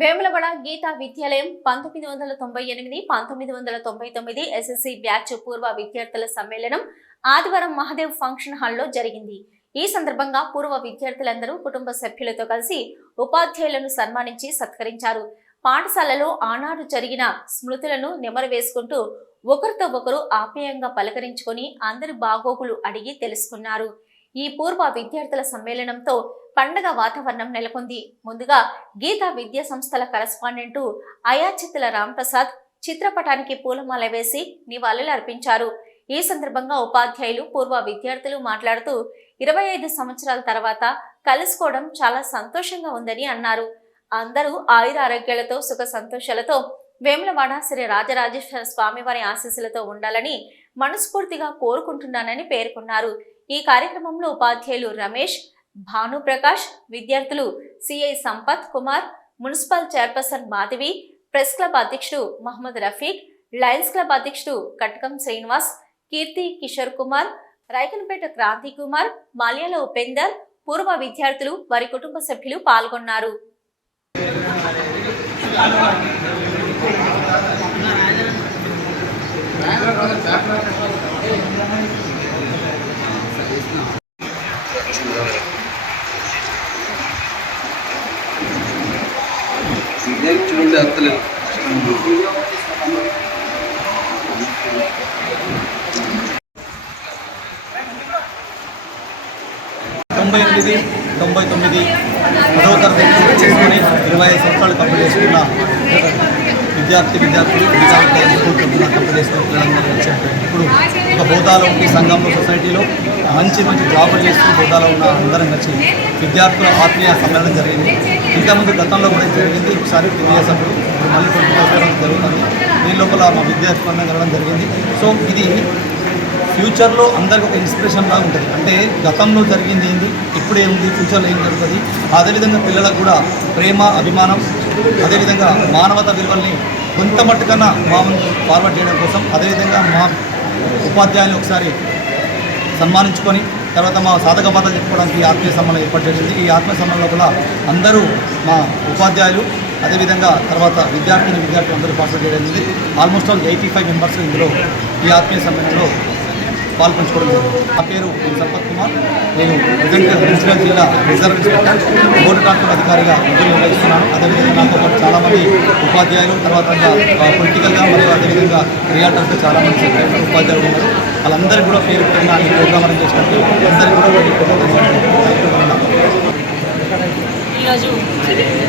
వేములవాడ గీతా విద్యాలయం పంతొమ్మిది వందల తొంభై ఎనిమిది పంతొమ్మిది వందల తొంభై తొమ్మిది ఎస్ఎస్సి బ్యాచ్ పూర్వ విద్యార్థుల సమ్మేళనం ఆదివారం మహాదేవ్ ఫంక్షన్ హాల్లో జరిగింది. ఈ సందర్భంగా పూర్వ విద్యార్థులందరూ కుటుంబ సభ్యులతో కలిసి ఉపాధ్యాయులను సన్మానించి సత్కరించారు. పాఠశాలలో ఆనాడు జరిగిన స్మృతులను నెమరు వేసుకుంటూ ఒకరితో ఒకరు ఆప్యాయంగా పలకరించుకొని అందరి బాగోగులు అడిగి తెలుసుకున్నారు. ఈ పూర్వ విద్యార్థుల సమ్మేళనంతో పండగ వాతావరణం నెలకొంది. ముందుగా గీతా విద్యా సంస్థల కరస్పాండెంట్ అయాచితుల రాంప్రసాద్ చిత్రపటానికి పూలమాల వేసి నివాళులు అర్పించారు. ఈ సందర్భంగా ఉపాధ్యాయులు పూర్వ విద్యార్థులు మాట్లాడుతూ ఇరవై ఐదు సంవత్సరాల తర్వాత కలుసుకోవడం చాలా సంతోషంగా ఉందని అన్నారు. అందరూ ఆయుర ఆరోగ్యాలతో సుఖ సంతోషాలతో వేములవాడ శ్రీ రాజరాజేశ్వర స్వామివారి ఆశీస్సులతో ఉండాలని మనస్ఫూర్తిగా కోరుకుంటున్నానని పేర్కొన్నారు. ఈ కార్యక్రమంలో ఉపాధ్యాయులు రమేష్ భానుప్రకాష్ విద్యార్థులు CI Sampath Kumar municipal chairperson Madhavi press club అధ్యక్షుడు మహమ్మద్ రఫీక్ లయన్స్ క్లబ్ అధ్యక్షుడు కట్కం శ్రీనివాస్ కీర్తి కిషోర్ కుమార్ రైకన్పేట క్రాంతి కుమార్ మాల్యాల ఉపేందర్ పూర్వ విద్యార్థులు వారి కుటుంబ సభ్యులు పాల్గొన్నారు. చూడండి అత్తలేదు తొంభై ఎనిమిది తొంభై తొమ్మిది పదవ తరగతి చేసుకుని ఇరవై ఐదు సంవత్సరాలు కంప్లీట్ చేసుకున్న విద్యార్థి విద్యార్థులు విద్యార్థి స్కూల్ తరఫున కంప్లీట్ చేసుకున్న పిల్లలందరూ వచ్చారు ఇప్పుడు ఒక హోదాలో ఉండి సంఘంలో సొసైటీలో మంచి మంచి జాబులు చేస్తూ హోదాలో ఉన్న అందరం కలిసి విద్యార్థుల ఆత్మీయ సమ్మేళనం జరిగింది. ఇంతకుముందు గతంలో కూడా జరిగింది ఒకసారి తెలియజేసినప్పుడు మళ్ళీ కొన్ని ఫైవ్ జరుగుతుంది. దీని లోపల మా విద్యార్థులందరం జరగడం జరిగింది. సో ఇది ఫ్యూచర్లో అందరికి ఒక ఇన్స్పిరేషన్ లాగా ఉంటుంది. అంటే గతంలో జరిగింది ఏంది ఇప్పుడు ఏముంది ఫ్యూచర్లో ఏం జరుగుతుంది? అదేవిధంగా పిల్లలకు కూడా ప్రేమ అభిమానం అదేవిధంగా మానవత విలువల్ని కొంత మట్టుకన్నా మా ఫార్వర్డ్ చేయడం కోసం అదేవిధంగా మా ఉపాధ్యాయులు ఒకసారి సన్మానించుకొని తర్వాత మా సాధక బాధలు చెప్పుకోవడానికి ఈ ఆత్మీయ సమ్మేళనం ఏర్పాటు చేసింది. ఈ ఆత్మీయ సమ్మేళనంలో కూడా అందరూ మా ఉపాధ్యాయులు అదేవిధంగా తర్వాత విద్యార్థిని విద్యార్థులు అందరూ పార్టిసిపేట్ చేయడం జరిగింది. Almost all eighty five members ఇందులో ఈ ఆత్మీయ సమ్మేళనంలో పాల్పంచుకోవడం జరిగింది. నా పేరు సంపత్ కుమార్. నేను ప్రజెంట్ మున్సిపల్ జిల్లా రిజర్వ్ ఇన్స్పెక్టర్ బోర్డు ట్రాన్స్పోర్ట్ అధికారిగా విధులు నిర్వహిస్తున్నాను. అదేవిధంగా నాతో పాటు చాలామంది ఉపాధ్యాయులు తర్వాత పొలిటికల్గా మరియు అదేవిధంగా రియాల్టర్స్గా చాలామంది సెక్రటరీ ఉపాధ్యాయులు ఉన్నారు. వాళ్ళందరికీ కూడా పేరు పెట్టిన ఈ ప్రోగ్రామ్ అరేంజ్ చేసినట్టు అందరికీ కూడా వాటి ఈరోజు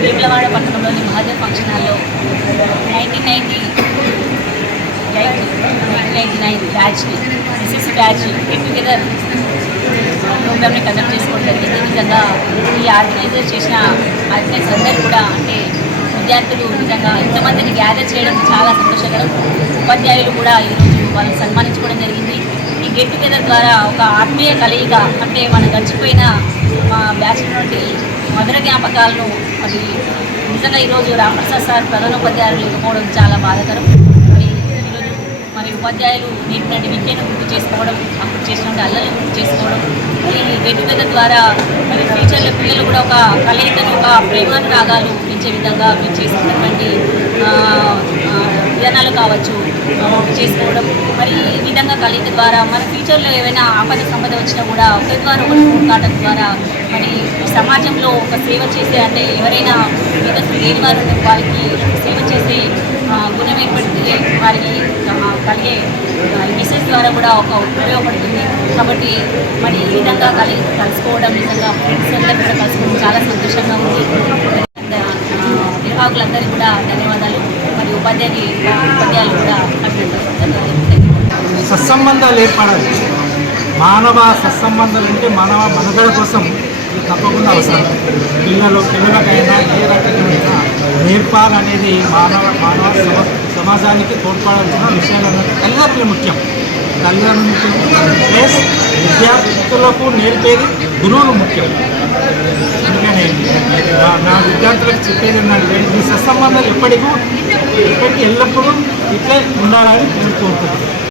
విప్లవాడ పట్టణంలోని మహాదేవ్ ఫంక్షన్ హాల్లో నైన్టీన్ నైన్టీ నైన్ బ్యాచ్ని ఎస్ఎస్సి బ్యాచ్ గెట్ టుగెదర్ ప్రోగ్రామ్ని కండక్ట్ చేసుకోవడం జరిగింది. నిజంగా ఈ ఆర్గనైజర్ చేసిన ఆర్గనైజర్స్ అందరూ కూడా అంటే విద్యార్థులు నిజంగా ఇంతమందిని గ్యాదర్ చేయడం చాలా సంతోషకరం. ఉపాధ్యాయులు కూడా ఈరోజు వాళ్ళని సన్మానించుకోవడం జరిగింది. ఈ గెట్ టుగెదర్ ద్వారా ఒక ఆత్మీయ కలయిక అంటే మన గడిచిపోయిన మా బ్యాచ్ నుండి మధుర జ్ఞాపకాలను అది నిజంగా ఈరోజు రామప్రసాద్ సార్ ప్రధానోపాధ్యాయులు లేకపోవడం చాలా బాధాకరం. మరి ఉపాధ్యాయులు నేర్పినటువంటి విద్యను గుర్తు చేసుకోవడం అప్పుడు చేసినటువంటి అల్లల్ని గుర్తు చేసుకోవడం మరి ఈ గెట్ ద్వారా మరి ఫ్యూచర్లో పిల్లలు కూడా ఒక కలయికను ఒక ప్రేమానురాగాలు పెంచే విధంగా మీరు చేస్తున్నటువంటి విధానాలు కావచ్చు చేసుకోవడం. మరి ఈ విధంగా కలయిక ద్వారా మన ఫ్యూచర్లో ఏవైనా ఆపద సంపద వచ్చినా కూడా ఒకరి ద్వారా ఒకటి పోరాటం ద్వారా మరి సమాజంలో ఒక సేవ చేసే అంటే ఎవరైనా విధంగా లేని వారు వారికి సేవ చేసే గుణం ఏర్పడితే వారికి కలిగే మెసేజ్ ద్వారా కూడా ఒక ఉపయోగపడుతుంది. కాబట్టి మరి ఈ విధంగా కలి కలుసుకోవడం నిజంగా ఫ్రెండ్స్ అందరూ కూడా కలుసుకోవడం చాలా సంతోషంగా ఉంది. నిర్వాహకులందరికీ కూడా ధన్యవాదాలు. మరి ఉపాధ్యాయులు కూడా సత్సంబంధాలు ఏర్పడాలి. మానవ సత్సంబంధాలు అంటే మానవ మనుగడ కోసం తప్పకుండా అవసరం. పిల్లలు పిల్లలకైనా ఏ రకమైన నేర్పాలనేది మానవ మానవ సమాజానికి తోడ్పడాల్సిన విషయాలు అన్నది తల్లిదండ్రులు ముఖ్యం. తల్లిదండ్రులు ముఖ్యం. ప్లస్ విద్యార్థులకు నేర్పేది గురువులు ముఖ్యం అందుకని నా- నా విద్యార్థులకు చెప్పేది ఏంటంటే ఈ సత్సంబంధాలు ఎప్పటికూ ఎప్పటికీ ఎల్లప్పుడూ ఇట్లే ఉండాలని నేను కోరుకుంటున్నాను